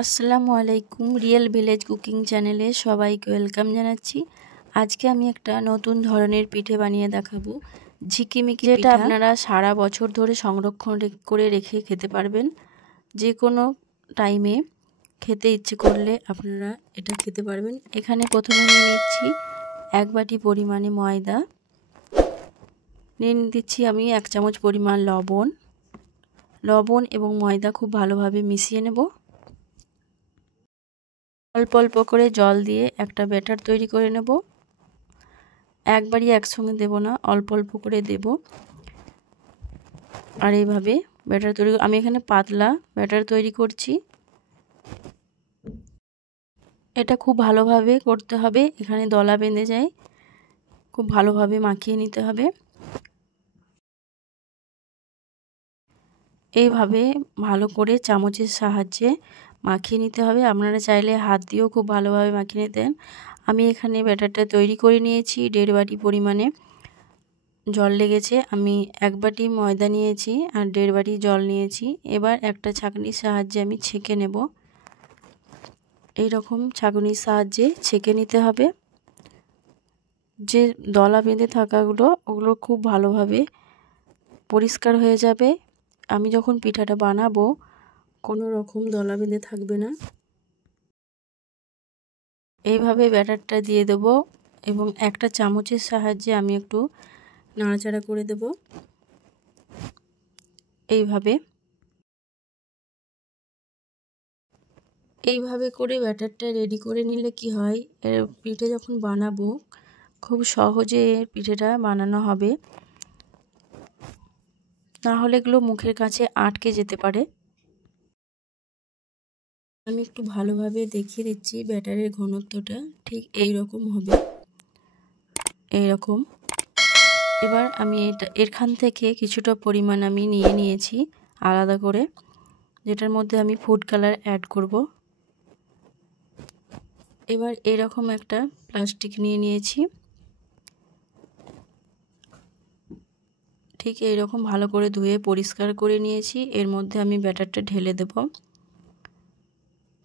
আসসালামু আলাইকুম। Real village cooking চ্যানেলে সবাইকে ওয়েলকাম জানাচ্ছি। আজকে আমি একটা নতুন ধরনের পিঠে বানিয়ে দেখাবো, ঝিকিমিকি, যেটা আপনারা সারা বছর ধরে সংরক্ষণ করে রেখে খেতে পারবেন। যে কোনো টাইমে খেতে ইচ্ছে করলে আপনারা এটা খেতে পারবেন। এখানে প্রথমে নিয়ে নিচ্ছি 1 বাটি পরিমাণে ময়দা, নিয়ে দিচ্ছি আমি 1 চামচ পরিমাণ লবণ এবং ময়দা খুব ভালোভাবে মিশিয়ে নেব। অল্প অল্প করে জল দিয়ে একটা ব্যাটার তৈরি করে নেব। একবারই একসঙ্গে দেব না, অল্প অল্প করে দেব। আর এইভাবে ব্যাটার তৈরি, আমি এখানে পাতলা ব্যাটার তৈরি করছি। এটা খুব ভালোভাবে করতে হবে, এখানে দলা বেঁধে যায়, খুব ভালোভাবে মাখিয়ে নিতে হবে। এইভাবে ভালো করে চামচের সাহায্যে মাখিয়ে নিতে হবে। আপনারা চাইলে হাত দিয়েও খুব ভালোভাবে মাখিয়ে নিতেন। আমি এখানে ব্যাটারটা তৈরি করে নিয়েছি। 1.5 বাটি পরিমাণে জল লেগেছে। আমি 1 বাটি ময়দা নিয়েছি আর 1.5 বাটি জল নিয়েছি। এবার একটা ছাঁকনির সাহায্যে আমি ছেঁকে নেব। এই রকম ছাঁকনির সাহায্যে ছেঁকে নিতে হবে। যে দলা বেঁধে থাকাগুলো, ওগুলো খুব ভালোভাবে পরিষ্কার হয়ে যাবে। আমি যখন পিঠাটা বানাবো কোনো রকম দলা বেঁধে থাকবে না। এইভাবে ব্যাটারটা দিয়ে দেব এবং একটা চামচের সাহায্যে আমি একটু নাড়াচাড়া করে দেব। এইভাবে করে ব্যাটারটা রেডি করে নিলে কি হয়, পিঠে যখন বানাবো খুব সহজে পিঠেটা বানানো হবে, না হলে এগুলো মুখের কাছে আটকে যেতে পারে। আমি একটু ভালোভাবে দেখিয়ে দিচ্ছি। ব্যাটারের ঘনত্বটা ঠিক এই রকম হবে, এই রকম। এবার আমি এখান থেকে কিছুটা পরিমাণ আমি নিয়েছি আলাদা করে, যেটার মধ্যে আমি ফুড কালার অ্যাড করব। এবার এরকম একটা প্লাস্টিক নিয়েছি, ঠিক এইরকম ভালো করে ধুয়ে পরিষ্কার করে নিয়েছি। এর মধ্যে আমি ব্যাটারটা ঢেলে দেব।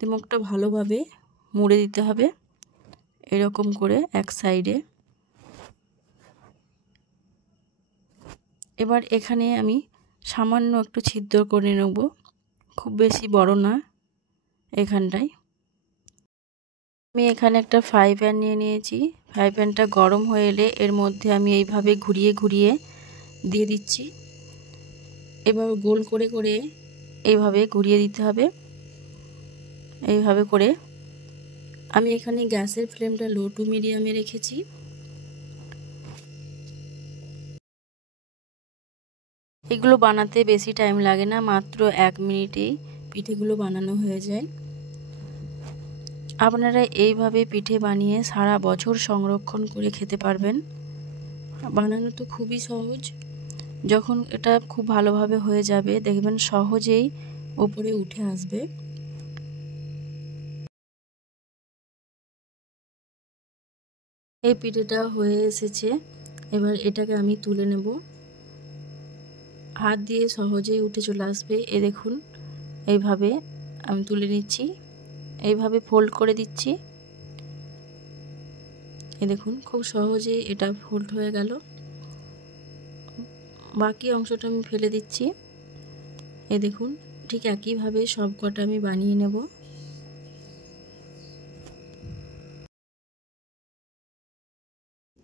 মুখটা ভালোভাবে মুড়ে দিতে হবে এরকম করে এক সাইডে। এবার এখানে আমি সামান্য একটু ছিদ্র করে নেব, খুব বেশি বড় না। এখানটায় আমি এখানে একটা ফ্রাই প্যান নিয়েছি। ফ্রাই প্যানটা গরম হয়ে এলে এর মধ্যে আমি এইভাবে ঘুরিয়ে ঘুরিয়ে দিয়ে দিচ্ছি। এবার গোল করে করে এইভাবে ঘুরিয়ে দিতে হবে। এইভাবে করে আমি এখানে গ্যাসের ফ্লেমটা লো টু মিডিয়ামে রেখেছি। এগুলো বানাতে বেশি টাইম লাগে না, মাত্র 1 মিনিটেই পিঠেগুলো বানানো হয়ে যায়। আপনারা এইভাবে পিঠে বানিয়ে সারা বছর সংরক্ষণ করে খেতে পারবেন। বানানো তো খুবই সহজ। যখন এটা খুব ভালোভাবে হয়ে যাবে দেখবেন সহজেই উপরে উঠে আসবে। এই পিঠেটা হয়ে এসেছে। এবার এটাকে আমি তুলে নেব। হাত দিয়ে সহজেই উঠে চলে আসবে। দেখুন এইভাবে আমি তুলে নিচ্ছি, এইভাবে ফোল্ড করে দিচ্ছি। দেখুন খুব সহজেই এটা ফোল্ড হয়ে গেল। বাকি অংশটা আমি ফেলে দিচ্ছি। দেখুন ঠিক একইভাবে সব কটা আমি বানিয়ে নেব।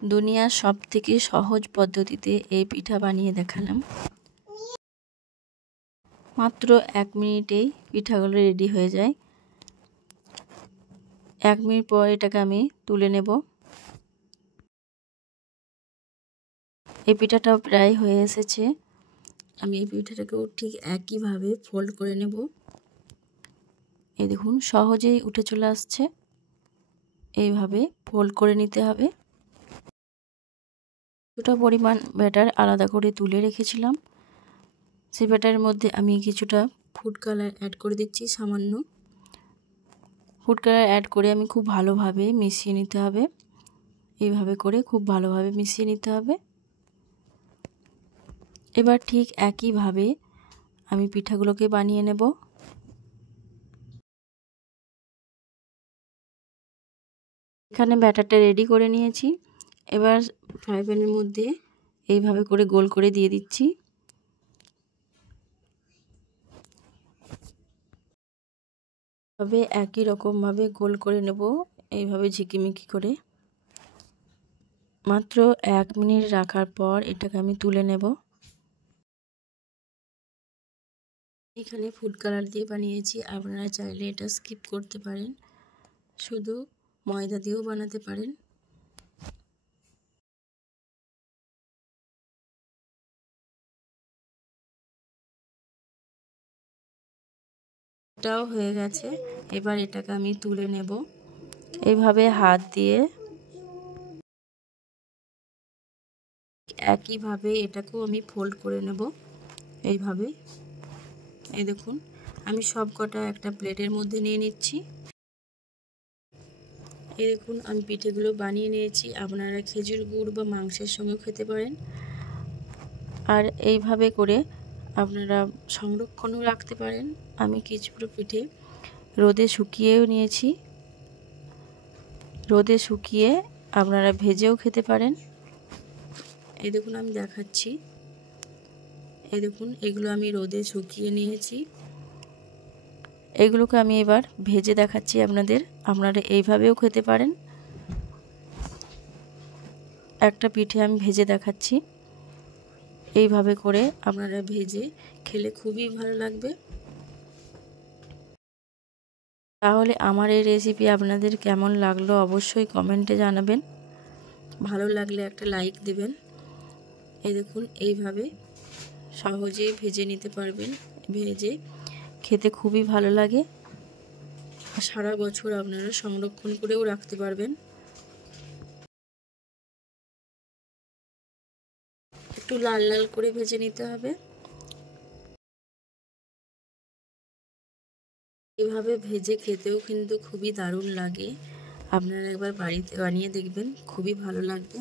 দুনিয়ার সবথেকে সহজ পদ্ধতিতে এই পিঠা বানিয়ে দেখালাম। মাত্র 1 মিনিটেই পিঠাগুলো রেডি হয়ে যায়। 1 মিনিট পর এটাকে আমি তুলে নেব। এই পিঠাটাও প্রায় হয়ে এসেছে। আমি এই পিঠাটাকেও ঠিক একইভাবে ফোল্ড করে নেব। দেখুন সহজেই উঠে চলে আসছে। এইভাবে ফোল্ড করে নিতে হবে। কিছুটা পরিমাণ ব্যাটার আলাদা করে তুলে রেখেছিলাম। সেই ব্যাটারের মধ্যে আমি কিছুটা ফুড কালার অ্যাড করে দিচ্ছি। সামান্য ফুড কালার অ্যাড করে আমি খুব ভালোভাবে মিশিয়ে নিতে হবে। এইভাবে করে খুব ভালোভাবে মিশিয়ে নিতে হবে। এবার ঠিক একইভাবে আমি পিঠাগুলোকে বানিয়ে নেব। এখানে ব্যাটারটা রেডি করে নিয়েছি। এবার ফ্রাই প্যানের মধ্যে এইভাবে করে গোল করে দিয়ে দিচ্ছি। তবে একই রকমভাবে গোল করে নেব, এইভাবে ঝিকিমিকি করে। মাত্র 1 মিনিট রাখার পর এটাকে আমি তুলে নেব। এখানে ফুড কালার দিয়ে বানিয়েছি, আপনারা চাইলে এটা স্কিপ করতে পারেন, শুধু ময়দা দিয়েও বানাতে পারেন। এটাও হয়ে গেছে। এবার এটাকে আমি তুলে নেব। এইভাবে হাত দিয়ে একইভাবে এটাকেও আমি ফোল্ড করে নেব এইভাবে। এই দেখুন, আমি সব কটা একটা প্লেটের মধ্যে নিয়ে নিচ্ছি। এই দেখুন, আমি পিঠেগুলো বানিয়ে নিয়েছি। আপনারা খেজুর গুড় বা মাংসের সঙ্গেও খেতে পারেন। আর এইভাবে করে আপনারা সংরক্ষণও রাখতে পারেন। আমি কিছুটা পিঠে রোদে শুকিয়েও নিয়েছি। রোদে শুকিয়ে আপনারা ভেজেও খেতে পারেন। এই দেখুন, আমি দেখাচ্ছি। এই দেখুন, এগুলো আমি রোদে শুকিয়ে নিয়েছি। এগুলোকে আমি এবার ভেজে দেখাচ্ছি আপনাদের। আপনারা এইভাবেও খেতে পারেন। একটা পিঠে আমি ভেজে দেখাচ্ছি। এইভাবে করে আপনারা ভেজে খেলে খুবই ভালো লাগবে। তাহলে আমার এই রেসিপি আপনাদের কেমন লাগলো অবশ্যই কমেন্টে জানাবেন। ভালো লাগলে একটা লাইক দেবেন। এই দেখুন, এইভাবে সহজেই ভেজে নিতে পারবেন। ভেজে খেতে খুবই ভালো লাগে। সারা বছর আপনারা সংরক্ষণ করেও রাখতে পারবেন। একটু লাল লাল করে ভেজে নিতে হবে। এভাবে ভেজে খেতেও কিন্তু খুবই দারুণ লাগে। আপনারা একবার বাড়িতে বানিয়ে দেখবেন, খুবই ভালো লাগবে।